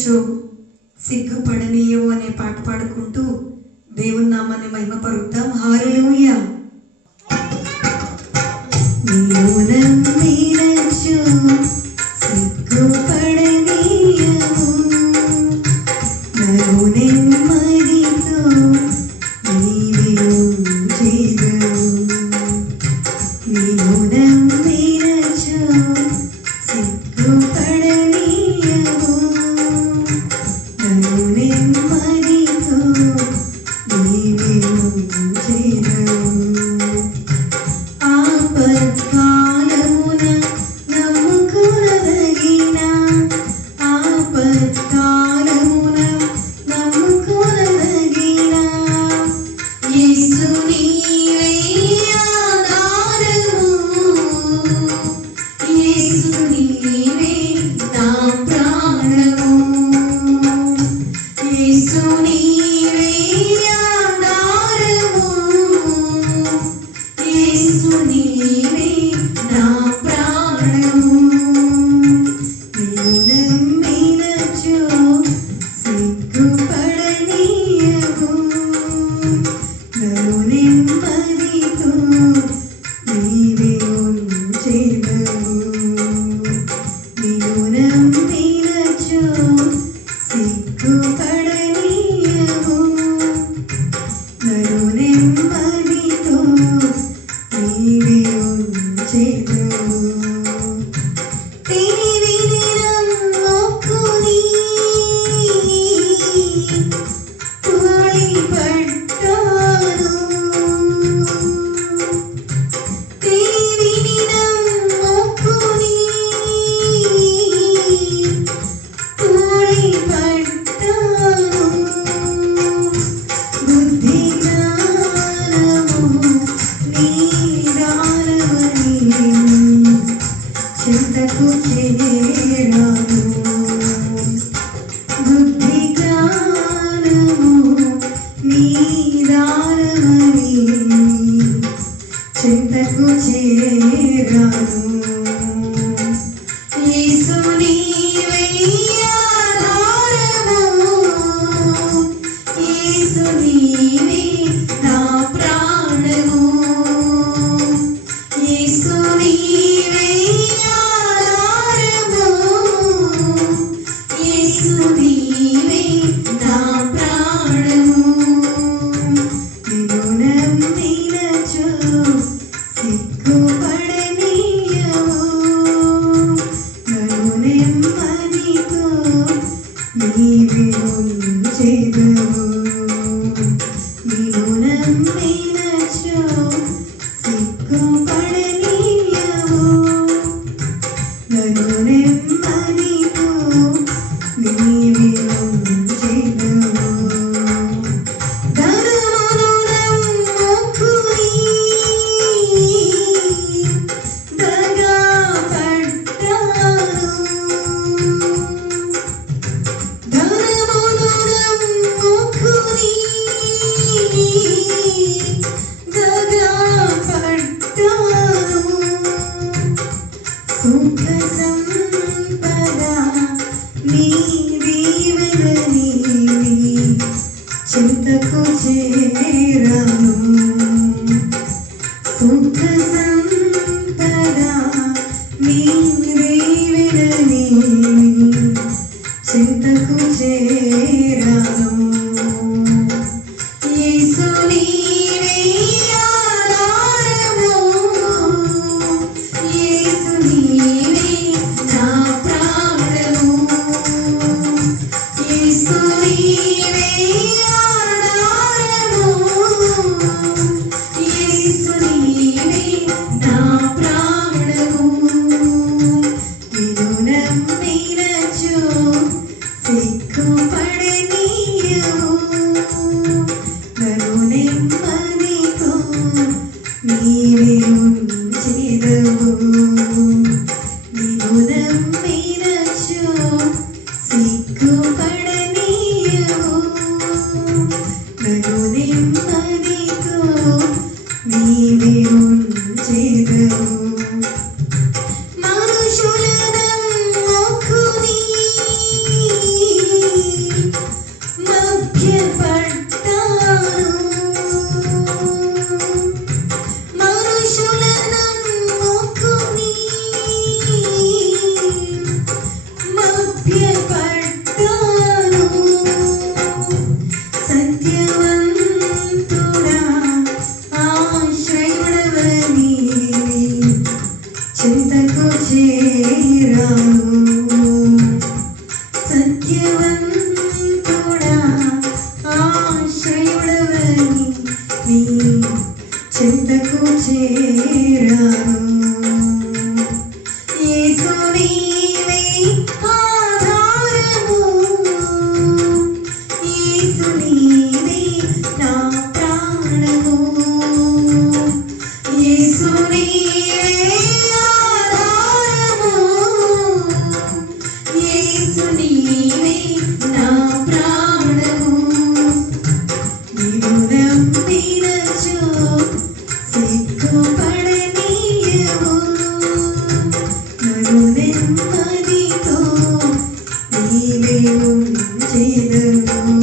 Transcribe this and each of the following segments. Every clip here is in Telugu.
మీరచ్చో సిగ్గుపడనీయవు అనే పాట పాడుకుంటూ దేవుని నామాన్ని మహిమపరుద్దాం. హల్లెలూయా. మీరచ్చో సిగ్గుపడనీయవు నన్ను నెమ్మదితో నీవే ఉంచెదవు. మీరచ్చో సిగ్గుపడనీయవు నన్ను నెమ్మదితో నీవే ఉంచెదవు. ఆపత్కాలమున నమ్ముకొనదగిన ఆపత్కాలమున నమ్ముకొనదగిన యేసు నీవే ఆధారము. యేసు నీవే నా ప్రాణము. యేసు నీవే ఆధారము. యేసు నీవే నా ప్రాణము. నీవు నమ్మినచో సిగ్గుపడనీయవు నన్ను నెమ్మదితో నీవే ఉంచెదవు. నీవు నమ్మినచో సిగ్గుపడనీయవు నన్ను నెమ్మదితో నీవే ఉంచెదవు. తిరివిదినం మొక్కుని తుడిపట్టాను. తిరివిదినం మొక్కుని తుడిపట్టాను. బుద్ధి జ్ఞానము నీదానమని చింతకు చేరాను. బుద్ధి జ్ఞానము నీదానమని చింతకు చేరాను. యేసు నీవే ఆధారము. యేసు నీవే నా ప్రాణము. యేసు నీవే ఆధారము. యేసు నీవే నా ప్రాణము. నిన్ను నమ్మినచో సిగ్గుపడనీయవు నన్ను నెమ్మదితో నీవే ఉంచెదవు. నిన్ను నమ్మినచో సిగ్గుపడనీయవు నన్ను నెమ్మదితో నీవే ఉంచెదవు. ధనమును నమ్ముకుని దగా పడ్డాను. ధనమును నమ్ముకుని దగా పడ్డాను. సుఖ చింతకు చేరాను సత్యవంతుడా ఆశ్రయుడవని నీ చింతకు చేరాను యేసు నీవే ఆధారము యేసు నీవే నా ప్రాణము యేసు నీవే ఆధారము యేసు నీవే నా ప్రాణము నీవు నమ్మినచో సిగ్గుపడనీయవు నన్ను నెమ్మదితో నీవే ఉంచెదవు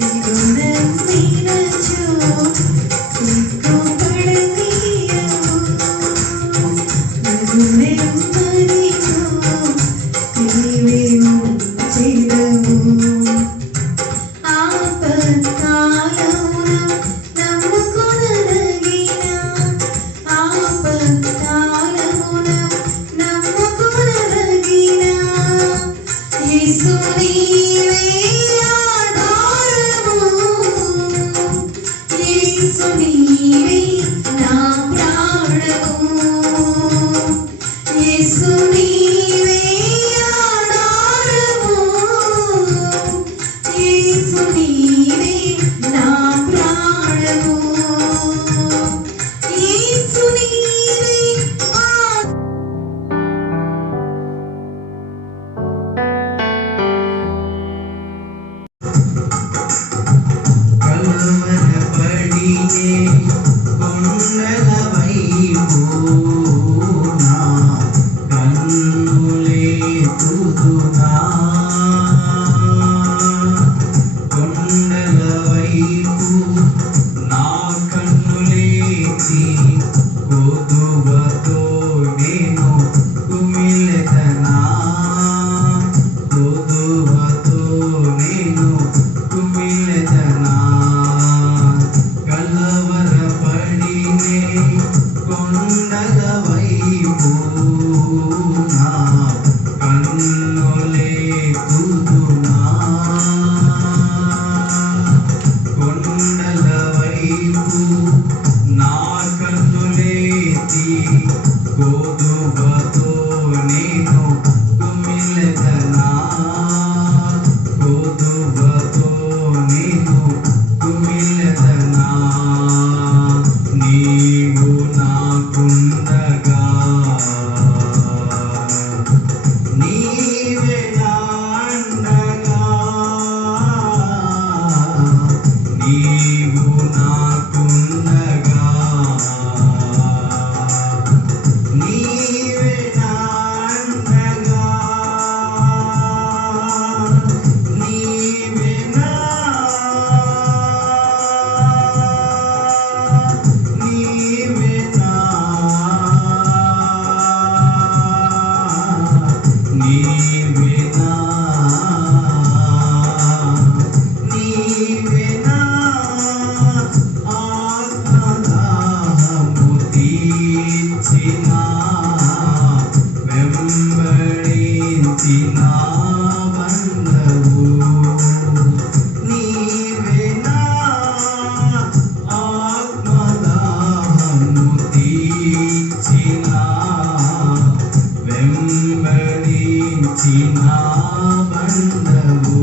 నీవు నమ్మినచో సిగ్గుపడనీయవు నన్ను నెమ్మదితో నీవే ఉంచెదవు ఆపత్కాలమున నమ్ముకొనదగిన ఆపత్కాలమున నమ్ముకొనదగిన యేసు నీవే ఆధారము యేసు నీవే నా ప్రాణము యేసు నీవే ఆధారము యేసు నీవే నా ప్రాణము యేసు నీవే కలవరపడినే కొండల వైపు నా కన్నులెత్తుదునా కొండల వైపు నా కన్నులెత్తి కొదువతో నేను కుమిలెదనా కొదువతో నేను కుమిలెదనా కలవరపడినే కొండల వైపు నా కన్నులెత్తుదునా కొండల వైపు నా కన్నులెత్తి కొదువతో నేను కుమిలెదనా కొదువతో నేను కుమిలెదనా నీవు నాకుండగా నీవే నా అండగా నీవు నాకుండగా నీవే నా అండగా నీవే నా నీవే నా నీవే నా నీవే నా ఆత్మదాహము తీర్చిన వెంబడించిన బంధవు నీవే నా ఆత్మదాహము తీర్చిన వెంబడించిన బంధవు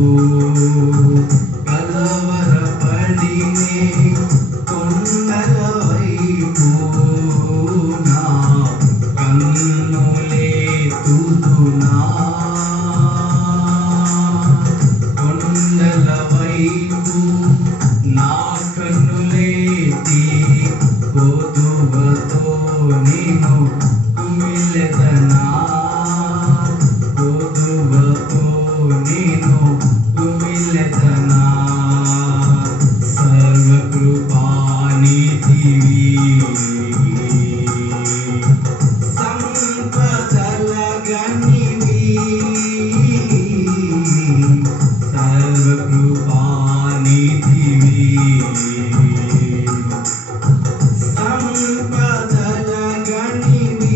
కలవరపడినే కొండల వైపు నా కన్నులెత్తుదునా కొండల వైపు నా కన్నులెత్తి కొదువతో నేను కుమిలెదనా కొదువతో నేను కుమిలెదనా సర్వకృపానిధివి సంపదల గనివి సర్వకృపానిధివి సంపదల గనివి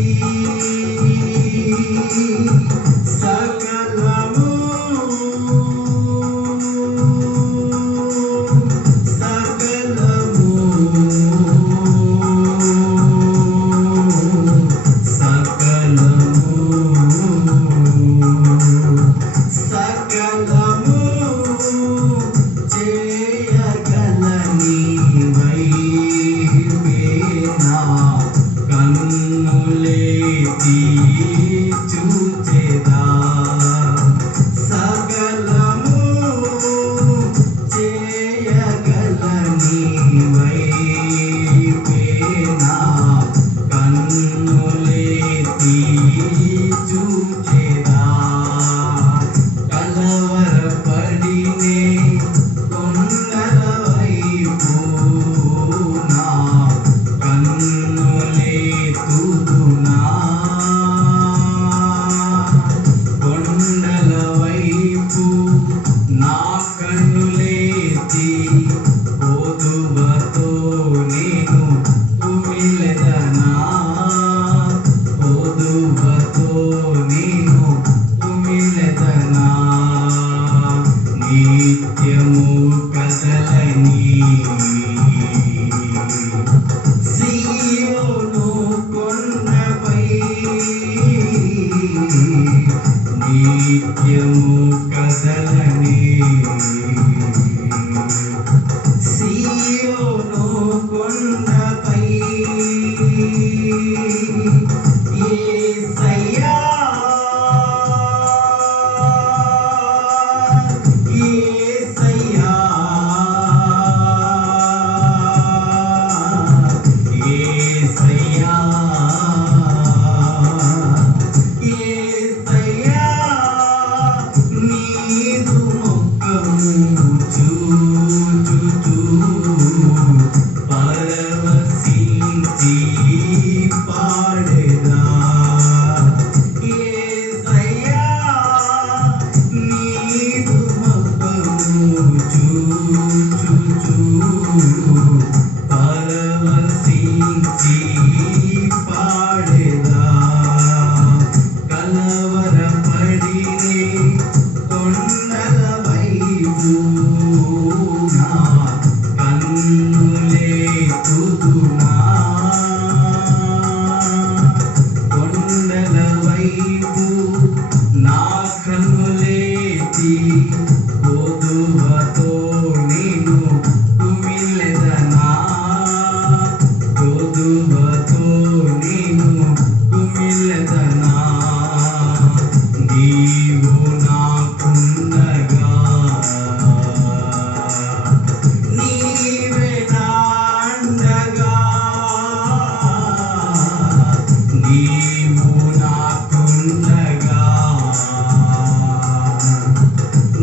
నీవు నాకుండగా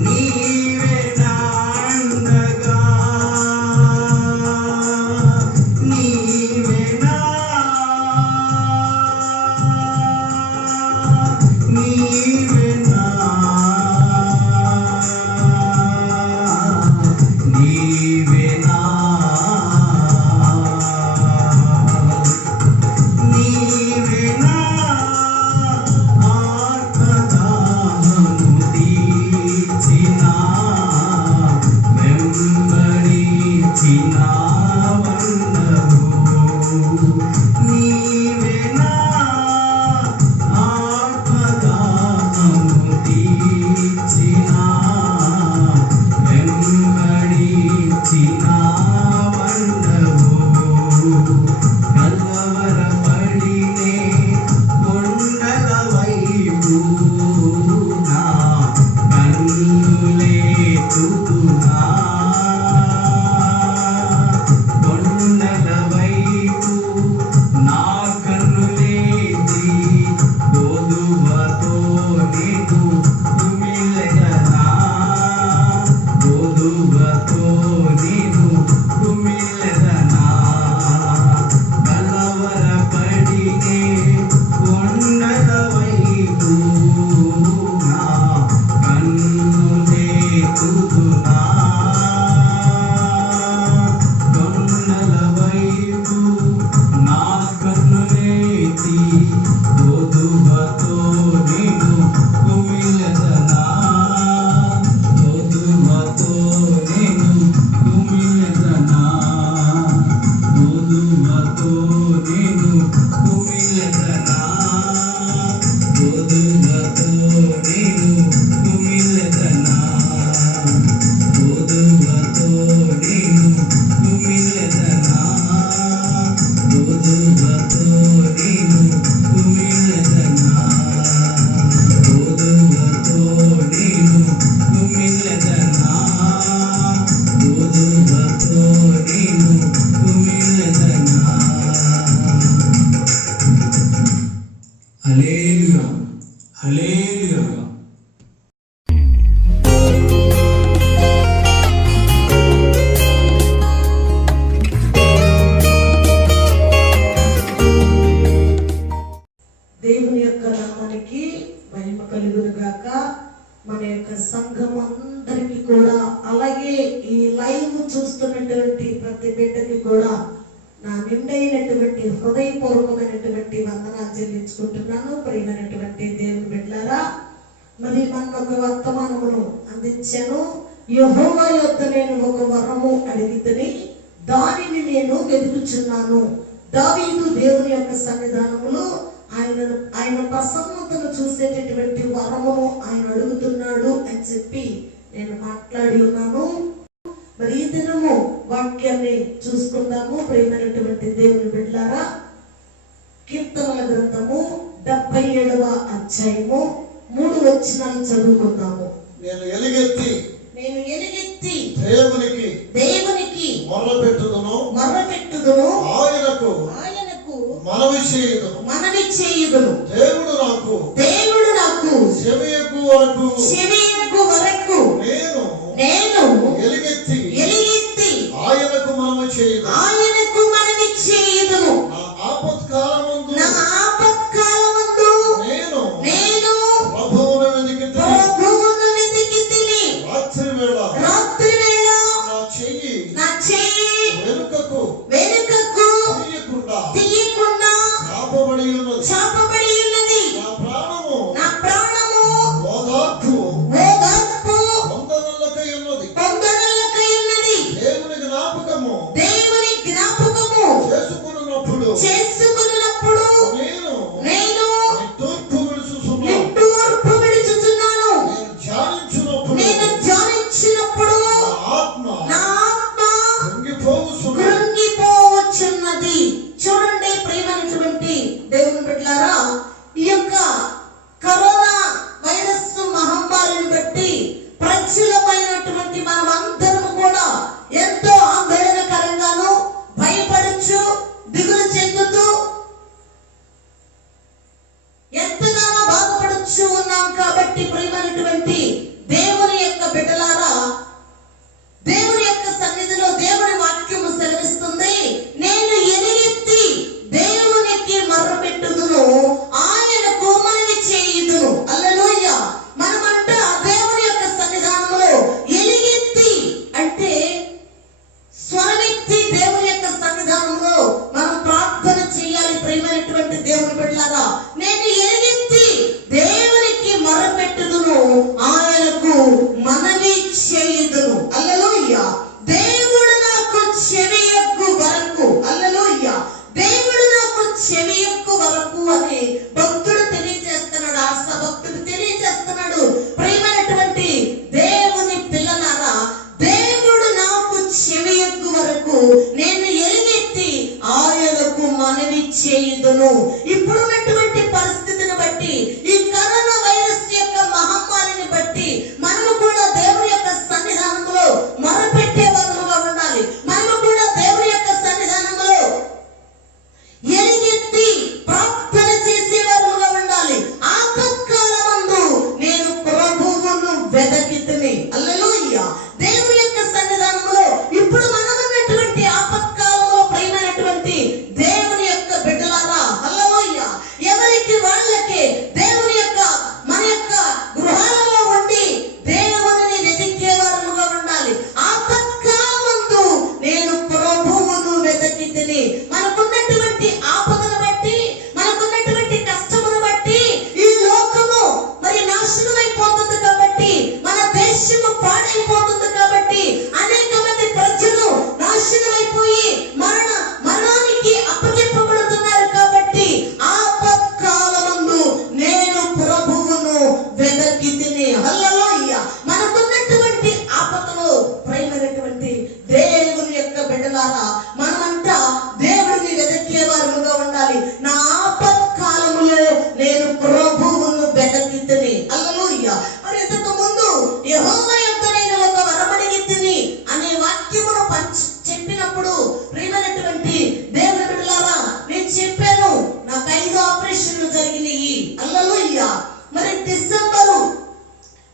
నీవే నా అండగా నీవే నా నీవే నా నీవే నా నీవే నా ఆత్మదాహము తీర్చిన వెంబడించిన వన్నవు నీవే నా ఆత్మదాహము తీర్చిన వెంబడించిన వన్నవు కలవరపడినే కొండల వైపు నా కన్నులెత్తుతున్నా కొండల వైపు నా కన్నులెత్తి గోధుమతో నేను కుమిలెదనా గోధుమతో నేను కుమిలెదనా కలవరపడినే కొండల వైపు నా కన్నులెత్తుతున్నా కొండల వైపు నా కన్నులెత్తి గోధుమతో నేను కుమిలెదనా గోధుమతో నేను కుమిలెదనా గోధుమతో నేను కుమిలెదనా గోధుమతో నేను కుమిలెదనా గోధుమతో నేను కుమిలెదనా గోధుమతో నేను కుమిలెదనా గోధుమతో నేను కుమిలెదనా గోధుమతో నేను కుమిలెదనా హల్లెలూయా హల్లెలూయా దేవుని యొక్క నామానికి మహిమ కలుగును గాక. మన యొక్క సంఘం అందరికీ కూడా, అలాగే ఈ లైవ్ చూస్తున్నటువంటి ప్రతి బిడ్డకి కూడా నా నిండైనటువంటి హృదయపూర్వకమైనటువంటి వందనాలు చెల్లించుకుంటున్నాను. ప్రియమైనటువంటి దేవుని బిడ్డలారా, మరి మన ఒక వర్తమానమును అందించాను. యెహోవా యొద్ద నేను ఒక వరము అడిగితిని, దానిని నేను వెతుకుచున్నాను. దావీదు దేవుని యొక్క సన్నిధానములో ఆయన ప్రసన్నతను చూసేటటువంటి వరమును ఆయన అడుగుతున్నాడు అని చెప్పి నేను మాట్లాడి ఉన్నాను. మరి ఈ దినము వాక్యాన్ని చూసుకుందాము. ప్రియమైనటువంటి దేవుని బిడ్డలారా, కీర్తనల గ్రంథము 77వ అధ్యాయము 3 వచనాలు చదువుకుందాము. నేను ఎలుగెత్తి దేవునికి మొర్రపెట్టుదును ఆయనకు మనవి చేయుదును. దేవుడు నాకు చెవియకు వరకు నేను ఎలుగెత్తి ఆయనకు మనవి చేయుదును. నా ఆపత్కాలమందు నేను ప్రభువును వెతికితిని. రాత్రి వేళ నా చెయ్యి వెనుకకు తీయకుండా చాపబడి ఉన్నది. నా ప్రాణము ఓదార్పు అని భక్తుడు తెలియజేస్తున్నాడు, ఆశ భక్తుడు తెలియజేస్తున్నాడు. ప్రియమైనటువంటి దేవుని పిల్లలారా, దేవుడు నాకు చెవి ఎక్కువ వరకు నేను ఎలుగెత్తి ఆయనకు మనవి చేయుదును. ఇప్పుడున్నటువంటి పరిస్థితిని బట్టి, ఈ కరోనా వైరస్ యొక్క మహమ్మారిని బట్టి మనము కూడా దేవుని యొక్క సన్నిధానంలో మొరపెట్టే వారుగా ఉండాలి. మనము కూడా దేవుని యొక్క సన్నిధానంలో ఎలుగెత్తి ప్రార్థన చేసే వారుగా ఉండాలి. ఆపత్కాలమందు నేను ప్రభువును వెదకితిని. హల్లెలూయా. దేవుని యొక్క సన్నిధానంలో ఇప్పుడు మనం ఉన్నటువంటి ఆపత్కాలంలో ప్రియమైనటువంటి దేవుని యొక్క బిడ్డలారా, హల్లెలూయా, ఎవరికి వాళ్ళకే దేవుని యొక్క మన యొక్క గృహాలలో ఉండి దేవుని వెతికే వారుగా ఉండాలి. ఆపత్కాలమందు నేను ప్రభువును వెతికితిని. మనకున్నటువంటి ఆపదను బట్టి, మనకున్నటువంటి కష్టమును బట్టి ఈ లోకము మరి నాశనమైపోతుంది కాబట్టి, మన దేశము పాడైపోతుంది కాబట్టి, అనేక మంది ప్రజలు నాశనమైపోయి మరణానికి అప్పగింపబడుతున్నారు కాబట్టి, ఆపత్కాలమందు నేను ప్రభువును వెదకితిని. హల్లెలూయా. మనకున్నటువంటి ఆపదలో ప్రియమైనటువంటి దేవుని యొక్క బిడ్డలారా, మనమంతా దేవుడిని వెదకే వారుగా ఉండాలి. నా ఆపత్కాలములో నేను ప్రభువును వెదకితిని. హల్లెలూయా. మరి ఇంతకు ముందు యెహోవా యొద్ద నేను ఒక వరమడిగితిని అనే వాక్యమును చెప్పినప్పుడు ప్రియమైనటువంటి దేవుని బిడ్డలారా, నేను చెప్పాను నాకు 5 ఆపరేషన్లు జరిగినాయి. హల్లెలూయా. మరి డిసెంబరు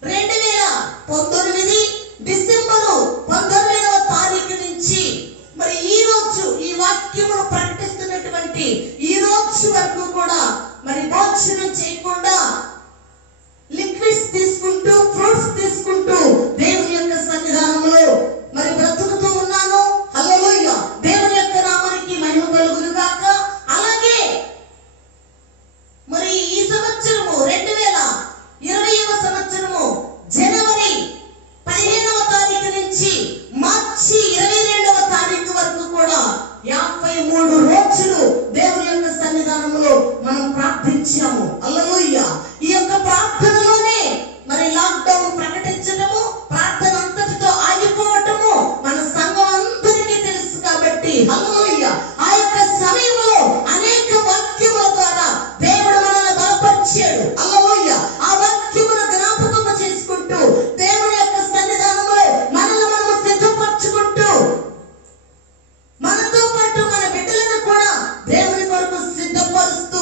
2019 డిసెంబరు 19వ తారీఖు నుంచి మరి ఈ రోజు ఈ వాక్యమును ప్రకటిస్తున్నటువంటి ఈ రోజు వరకు కూడా మరి భోజనం చేయకుండా లిక్విడ్స్ తీసుకుంటూ, ఫ్రూట్స్ తీసుకుంటూ దేవుని యొక్క సన్నిధానంలో మరి బ్రతుకుతూ ఉన్నాను. హల్లెలూయా. దేవుని యొక్క నామానికి మహిమ కలుగును గాక. అలాగే మరి ఈ సంవత్సరము 2020వ సంవత్సరము జనవరి 15వ తారీఖు నుంచి మార్చి 22వ తారీఖు వరకు కూడా 53 రోజులు దేవుని యొక్క సన్నిధానంలో మనం ప్రార్థించాము. హల్లెలూయా. ఈ యొక్క ప్రార్థనలోనే మరి లాక్డౌన్ ప్రకటించడము, ప్రార్థన అంతటితో ఆగిపోవటము మన సంఘం అందరికీ తెలుసు కాబట్టి, హల్లెలూయా, ఆ యొక్క సమయంలో అనేక వాక్యముల ద్వారా దేవుడు మనల్ని బలపరిచాడు. హల్లెలూయా. ఆ వాక్యమును జ్ఞాపకం చేసుకుంటూ దేవుని యొక్క సన్నిధానంలో మనల్ని మనము సిద్ధపరచుకుంటూ మనతో పాటు మన బిడ్డలను కూడా దేవుని కొరకు సిద్ధపరుస్తూ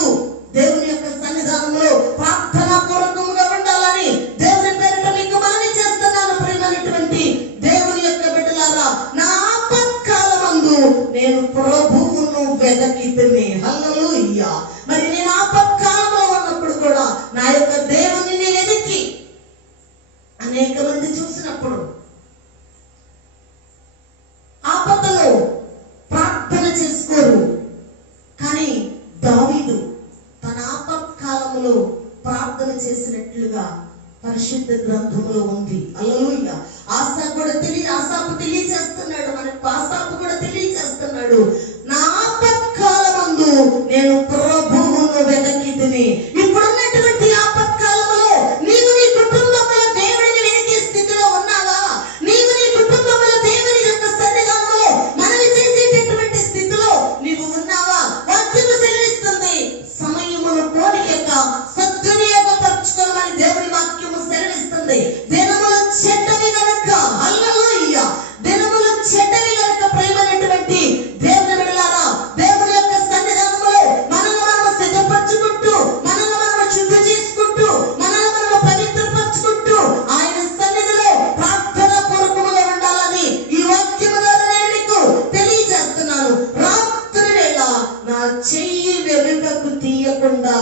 దేవుని యొక్క సన్నిధానంలో ప్రార్థనా పూర్వకముగా ఉండాలని దేవుని పేరిట మీకు మనవి చేస్తున్నాను. ప్రియమైనటువంటి దేవుని యొక్క బిడ్డలారా, నా ఆపత్కాలమందు నేను ప్రభువును వెదకితిని. హల్లెలూయా. మరి నేను ఆపత్కాలంలో ఉన్నప్పుడు కూడా నా యొక్క దేవుని వెతికి అనేక మంది చూసినప్పుడు ఆపదలో ప్రార్థన చేసుకోరు. కానీ దావీదు తన ఆపత్కాలములో ప్రార్థన చేసినట్లుగా పరిశుద్ధ గ్రంథములో ఉంది. హల్లెలూయా. ఆసాపు తెలియజేస్తున్నాడు, మనకు ఆసాపు కూడా తెలియజేస్తున్నాడు, నా ఆపత్కాలమందు నేను ప్రభువును వెదకితిని. ఇప్పుడున్నటువంటి ఆపత్కాలంలో నీవు నీ కుటుంబంలో దేవుడిని వెతికే స్థితిలో ఉన్నావా? నీవు నీ కుటుంబంలో దేవుని యొక్క సన్నిధానంలో మనవి చేసేటటువంటి స్థితిలో నీవు ఉన్నావా? వాక్యము సెలవిస్తుంది, సమయమును పోనీయక సద్వినియోగపరచుకోవాలని దేవుని వాక్యము సెలవిస్తుంది. దినములు చెడ్డవి గనుక, హల్లెలూయా, దినములు చెడ్డవి గనుక ప్రియమైనటువంటి దేవుని బిడ్డలారా, దేవుని యొక్క సన్నిధానంలో మనల్ని మనము సిద్ధపరచుకుంటూ, మనల్ని మనము శుద్ధి చేసుకుంటూ, మనల్ని మనము పవిత్రపరచుకుంటూ ఆయన సన్నిధిలో ప్రార్థన పూర్వకముగా ఉండాలని ఈ వాక్యము ద్వారా నేను మీకు తెలియజేస్తున్నాను. రాత్రి వేళ నా చెయ్యి వెనుకకు తీయకుండా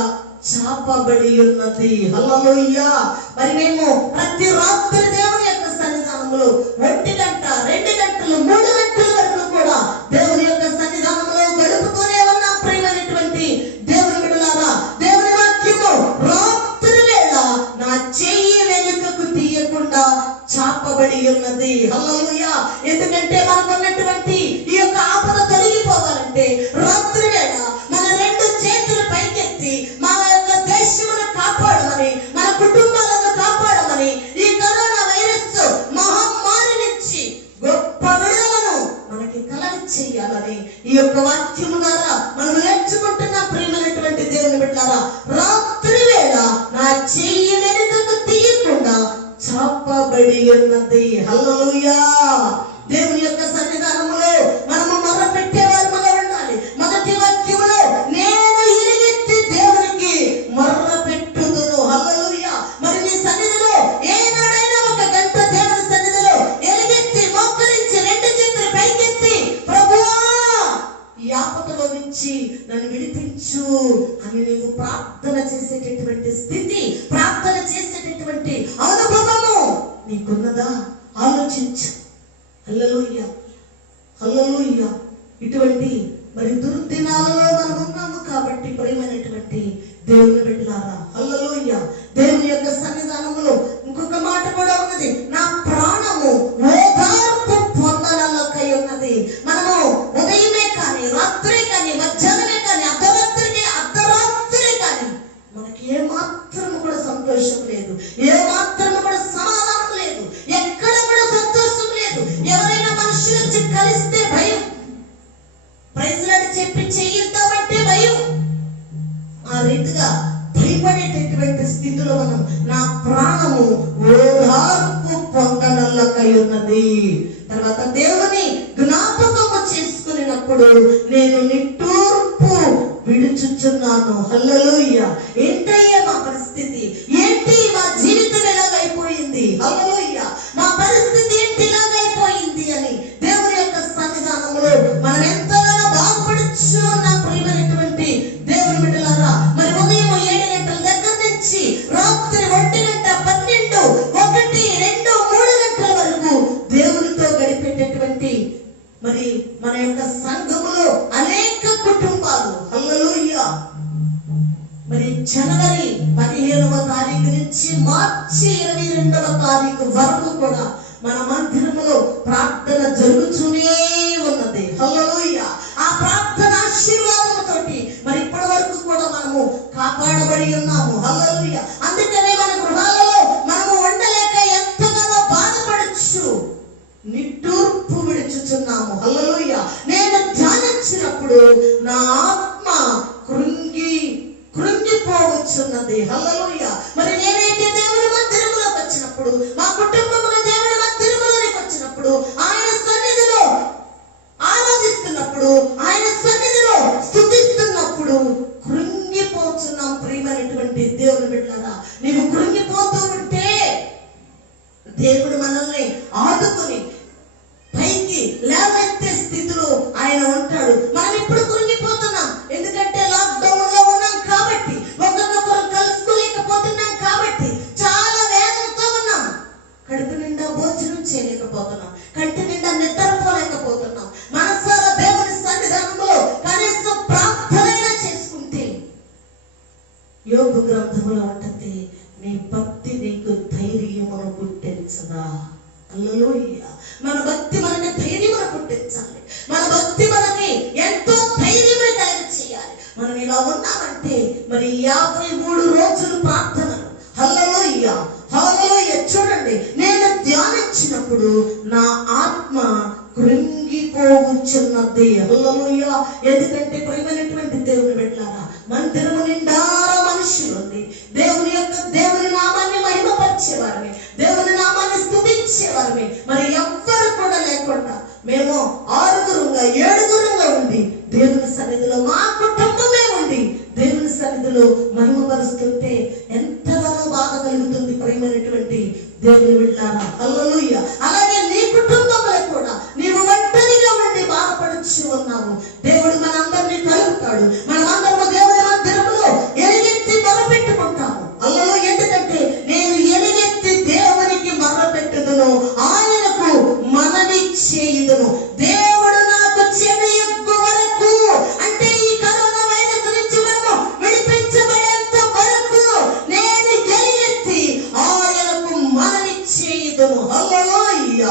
చాపబడి ఉన్నది. హల్లెలూయా. మరి మేము ప్రతి రాత్రి దేవుని యొక్క సన్నిధానంలో 1 గంట, 2 గంటలు, 3 గంటల వరకు కూడా దేవుని యొక్క సన్నిధానంలో గడుపుతూనే ఉన్నాం. ప్రియమైనటువంటి దేవుని బిడ్డలారా, దేవుని వాక్యము రాత్రి వేళ నా చెయ్యి వెనుకకు తీయకుండా చాపబడి ఉన్నది. హల్లెలూయా. ఎందుకంటే మనకున్నటువంటి ఈ యొక్క ఆపద తొలగిపోవాలంటే రాత్రి వేళ మన 2 చేతులు పైకెత్తి రాత్రి వేళ నా చెయ్యి వెనుకకు తీయకుండా చాపబడి ఉన్నది. హల్లెలూయా. దేవుని యొక్క సన్నిధానములో మనము మొర పెట్టేవారుగా ఉండాలి. మొదటి వాక్యములో నేను ఎలుగెత్తి దేవునికి మొర్ర పెట్టుదును. హల్లెలూయా. మరి నీ సన్నిధిలో ఏనాడైనా ఒక గంట దేవుని సన్నిధిలో ఎలుగెత్తి మోకరించి రెండు చేతులు పైకెత్తి ప్రభువా ఈ ఆపదలో నుంచి నన్ను విడిపించు అని నీవు ప్రార్థన చేసేటటువంటి స్థితి, ప్రార్థన చేసేటటువంటి అనుభవము నీకున్నదా? ఆలోచించు. హల్లెలూయా, హల్లెలూయా. ఇటువంటి మరి దుర్దినాలలో మనం ఉన్నాము కాబట్టి ప్రియమైనటువంటి దేవుని బిడ్డలారా, హల్లెలూయా, దేవుని యొక్క సన్నిధానంలో ఇంకొక మాట కూడా ఉన్నది, నా ప్రాణము ఓదార్పు పొందనలకై ఉన్నది. మనము ఉదయమే కానీ రాత్రి కానీ మధ్యాహ్నమే కానీ అర్ధరాత్రి కానీ మనకి ఏ మాత్రము కూడా సంతోషం లేదు, ఏ మాత్రము కూడా సమాధానం లేదు, ఎక్కడ కూడా సంతోషం లేదు. ఎవరైనా మనుషులు వచ్చి కలిస్తే భయం, ప్రైజ్లాడి చెప్పి చెయ్యిద్దామంటే భయం. ఆ రీతిగా భయపడేటటువంటి స్థితిలో మనం నా ప్రాణము ఓదార్పు పొందనలకై ఉన్నది. తర్వాత దేవుని జ్ఞాపకము చేసుకున్నప్పుడు నేను నిట్టూర్పు విడుచుచున్నాను. హల్లెలూయా. ఏంటయ్యా మా పరిస్థితి? ఏంటి మా జీవితం ఎలాగైపోయింది? హల్లెలూయా. మా పరిస్థితి ఏంటి ఇలాగైపోయింది అని దేవుని యొక్క సన్నిధానంలో మనం ఎంతగానో బాధపడచ్చు నా ప్రియమైనటువంటి దేవుని బిడ్డలారా. మరి ఉదయం 7 గంటల దగ్గర నుంచి రాత్రి 1 గంట 12, 1, 2, 3 గంటల వరకు దేవునితో గడిపేటటువంటి మరి మన యొక్క సంఘములో అనేక కుటుంబాలు, హల్లెలూయా, మరి జనవరి 15వ తారీఖు నుంచి మార్చి 22వ తారీఖు వరకు కూడా మన మందిరములో ప్రార్థన జరుగుతూనే ఉన్నది. హల్లెలూయా. ఆ ప్రార్థన ఆశీర్వాదముతోటి మరి ఇప్పటి వరకు కూడా మనము కాపాడబడి ఉన్నాము. హల్లెలూయా. అందుకనే మన గృహాలలో మనము ఉండలేక ఎంతగానో బాధపడచ్చు, నిట్టూర్పు విడుచుచున్నాము. హల్లెలూయా. నేను ధ్యానించినప్పుడు నా ఆత్మ కృంగిపోవచ్చున్నది. హల్లెలూయా. మరి నేనైతే దేవుని మందిరములోకి వచ్చినప్పుడు, మా కుటుంబములో దేవుని మందిరములోకి వచ్చినప్పుడు, ఆయన సన్నిధిలో ఆరాధిస్తున్నప్పుడు, ఆయన సన్నిధిలో స్తుతిస్తున్నప్పుడు కృంగిపోతున్నాం. ప్రియమైనటువంటి దేవుని బిడ్డలారా, నీవు కృంగిపోతూ ఉంటే దేవుడు మనల్ని ఆదుకొని పైకి లేవెత్తే స్థితిలో ఆయన ఉంటాడు. మనం ఇప్పుడు కృంగిపోతున్నాం, ఎందుకంటే లాక్డౌన్ లో ఉన్నాం కాబట్టి, ఒకరినొకరు కలుసుకోలేకపోతున్నాం కాబట్టి చాలా వేదనతో ఉన్నాం. కడుపు నిండా భోజనం చేయలేకపోతున్నాం, కంటి నిండా నిద్రపోలేకపోతున్నాం. మనసారా దేవుని సన్నిధానంలో కనీసం ప్రార్థనైనా చేసుకుంటే యోబు గ్రంథంలో ఉంటుంది, నీ భక్తి నీకు ధైర్యమును పుట్టించదా. హల్లెలూయా. మన భక్తి మనకి ధైర్యమును పుట్టించాలి. మన భక్తి మనకి ఎంతో ధైర్యమే కలిగి చేయాలి. మనం ఇలా ఉన్నామంటే మరి 53 రోజులు ప్రార్థనలు. హల్లెలూయా, హల్లెలూయా. చూడండి, నేను ధ్యానించినప్పుడు నా ఆత్మ కృంగిపోవచ్చున్నది. హల్లెలూయా. ఎందుకంటే ప్రియమైనటువంటి దేవుని బిడ్డలారా, మందిరము నిండా మనుషులు ఉంది. దేవుని నామాన్ని మహిమపరిచేవారమే, దేవుని నామాన్ని స్తుతించేవారమే. మరి ఎవ్వరు కూడా లేకుండా మేము 6గురుగా 7గురుగా ఉండి దేవుని సన్నిధిలో మా కుటుంబమే ఉండి దేవుని సన్నిధిలో మహిమపరుస్తుంటే ఎంతగానో బాధ కలుగుతుంది ప్రియమైనటువంటి దేవుని బిడ్డలారా. హల్లెలూయా. అలాగే నీ కుటుంబంలో కూడా నీవు ఒంటరిగా ఉండి బాధపడుచు ఉన్నావు. దేవుడు మనందరినీ కలుగుతాడు. మనమందరము దేవుని మందిరములో ఎలుగెత్తి మొరపెట్టుకుంటాము. హల్లెలూయా. ఎందుకంటే నేను ఎలుగెత్తి దేవునికి మొరపెట్టుదును, ఆయనకు మనవి చేయుదును. దేవుడు నాకు చెవియొగ్గు వరకు, అంటే ఈ కరోనా వైరస్ నుంచి మనము విడిపించబడేంత వరకు నేను ఎలుగెత్తి ఆయనకు మనవి చేయుదును. హల్లెలూయా.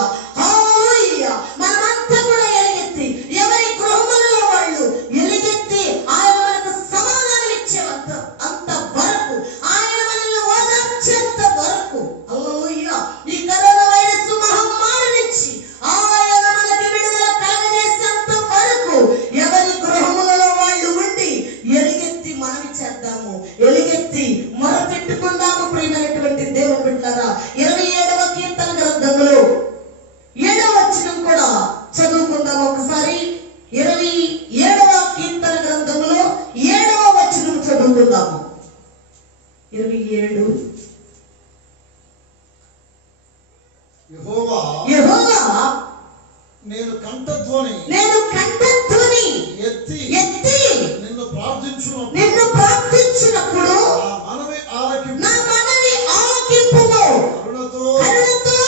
ఎత్తి మొరపెట్టుకుందాము ప్రియమైనటువంటి దేవుని బిడ్డలారా. 27వ కీర్తన గ్రంథంలో 7వ వచనం కూడా చదువుకుందాం ఒకసారి. 27వ కీర్తన గ్రంథంలో 7వ వచనం చదువుకుందాము. 27. యెహోవా నేను కంఠధ్వని ఎత్తి నిన్ను ప్రార్థించినప్పుడు నా మనవి ఆలకింపుము. కరుణతో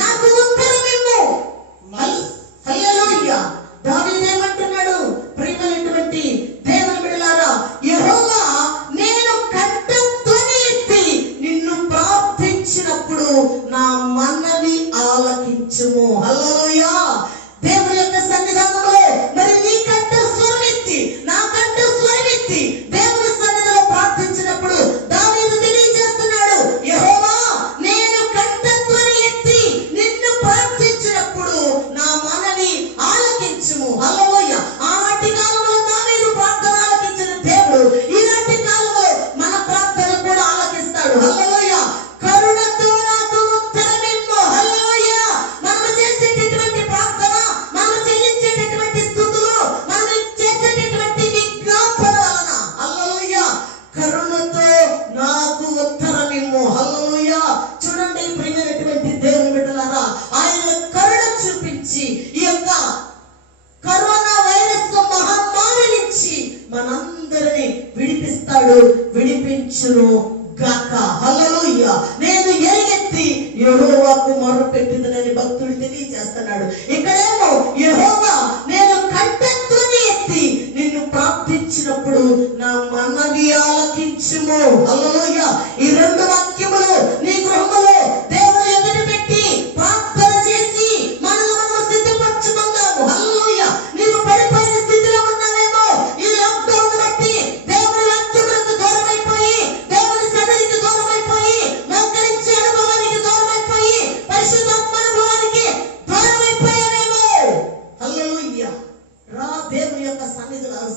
నాకు ఉత్తరమిమ్ము. హల్లెలూయా. దావీదేమంటున్నాడు ప్రియమైనటువంటి దేవుని బిడ్డలారా, యెహోవా నేను కంఠధ్వని ఎత్తి నిన్ను ప్రార్థించినప్పుడు నా మనవి ఆలకించుము. హల్లెలూయా. దేవుని యొక్క సన్నిధానంలో మరి నీ కంఠ స్వరం ఎత్తి నా కంఠ స్వరం ఎత్తి దేవుని సన్నిధిలో ప్రార్థించినప్పుడు దావీదు తెలియజేస్తున్నాడు, యెహోవా నేను కంఠధ్వని ఎత్తి నిన్ను ప్రార్థించినప్పుడు నా మనవి ఆలకించుము. హల్లెలూయా. ఆనాటి కాలంలో దావీదు ప్రార్థన ఆలకించిన దేవుడు ఈనాటి కాలంలో మన ప్రార్థన కూడా ఆలకిస్తాడు. హల్లెలూయా. కరుణతో నాకు ఉత్తరమిమ్ము. హల్లెలూయా. మనము చేసేటటువంటి ప్రార్థన, మనము చెల్లించేటటువంటి స్తుతులు, మనము చేసేటటువంటి విజ్ఞాపన వలన హల్లెలూయా కరుణతో నాకు ఉత్తరమిమ్ము. హల్లెలూయా. చూడండి ప్రియమైనటువంటి దేవుని బిడ్డలారా, ఆయన కరుణ చూపించి ఈ యొక్క కరోనా వైరస్ మహమ్మారి నుంచి మనందరిని విడిపిస్తాడు, విడిపించును గాక. హల్లెలూయా. నేను ఎలుగెత్తి యెహోవాకు మొర్రపెట్టుదునని భక్తుడు తెలియజేస్తున్నాడు. ఇక్కడేమో యెహోవా నేను కంఠధ్వని ఎత్తి నిన్ను ప్రార్థించినప్పుడు నా మనవి ఆలకించుము. హల్లెలూయా. ఈ 2 వాక్యములు నీ గృహములో దేవుని ఎదుట పెట్టి ప్రార్థన చేసి మనల్ని మనం సిద్ధపరచుకుందాము. హల్లెలూయా. నీవు పడిపోయిన స్థితిలో ఉన్నావేమో ఈ లాక్డౌన్ బట్టి దేవుని వాక్యములకు దూరమైపోయి, దేవుని సన్నిధికి దూరమైపోయి, మోకరించే అనుభవానికి దూరమైపోయి, పరిశుద్ధాత్మ అనుభవానికి దూరమైపోయావేమో. హల్లెలూయా. రా దేవుని యొక్క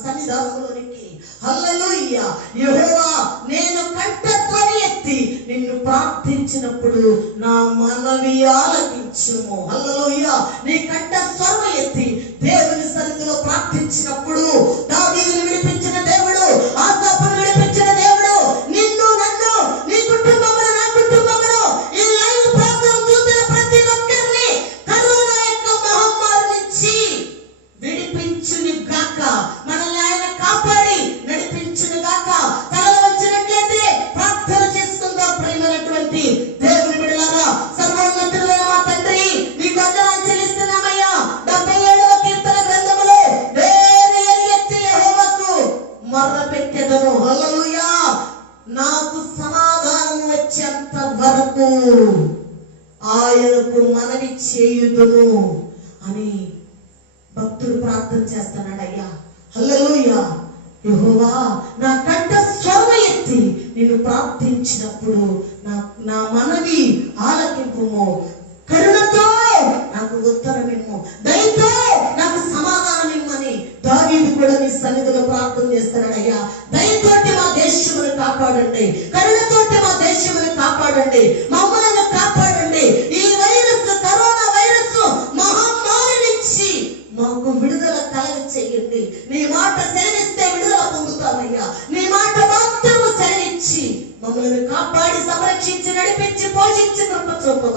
సన్నిధానంలోనికి. హల్లెలూయా. యెహోవా నేను కంఠధ్వని ఎత్తి నిన్ను ప్రార్థించినప్పుడు నా మనవి ఆలకించుము. హల్లెలూయా. నీ కంఠ స్వరం ఎత్తి దేవుని సన్నిధిలో ప్రార్థించినప్పుడు దావీదును విడిపించిన దేవుడు, ఆసాపును విడిపించిన దేవుడు నిన్ను, నన్ను, నీ కుటుంబమును, నా కుటుంబమును, ఈ లైవ్ ప్రోగ్రామ్ చూసిన ప్రతి ఒక్కరిని కరోనా యొక్క మహమ్మారి నుంచి విడిపించును గాక. మనల్ని ఆయన కాపాడి నడిపించును గాక. తలలు వచ్చినట్లయితే ప్రార్థన చేసుకుందాం ప్రియమైనటువంటి దేవుని బిడ్డలారా. సర్వోన్నతుడైన మా తండ్రి నీకు వందనాలు చెల్లిస్తున్నామయ్యా. 77వ కీర్తన గ్రంథములో నేను ఎలుగెత్తి యెహోవాకు మొర్రపెట్టెదను. హల్లెలూయా. నాకు సమాధానం వచ్చేంత వరకు ఆయనకు మనవి చేయుదును అని భక్తుడు ప్రార్థన చేస్తున్నాడయ్యా. హల్లెలూయా. యెహోవా నా కంఠ స్వరం ఎత్తి నిన్ను ప్రార్థించినప్పుడు నా మనవి ఆలకింపుము. కరుణతో నాకు ఉత్తరమిమ్ము. దయతో నాకు సమాధానమిమ్మని దావీదు కూడా నీ సన్నిధిలో ప్రార్థన చేస్తున్నాడయ్యా. దయతోటి మా దేశమును కాపాడండి, కరుణతోటి మా దేశమును కాపాడండి, మమ్మల్ని కాపాడండి. ఈ వైరస్, కరోనా వైరస్ మహమ్మారి నుంచి మాకు విడుదల కలగ చేయండి. నీ మాట సెలవిస్తే విడుదల పొందుతామయ్యా. నీ మాట మాత్రము సెలవిచ్చి మమ్మల్ని కాపాడి సంరక్షించి నడిపించి పోషించి కృప చూపమని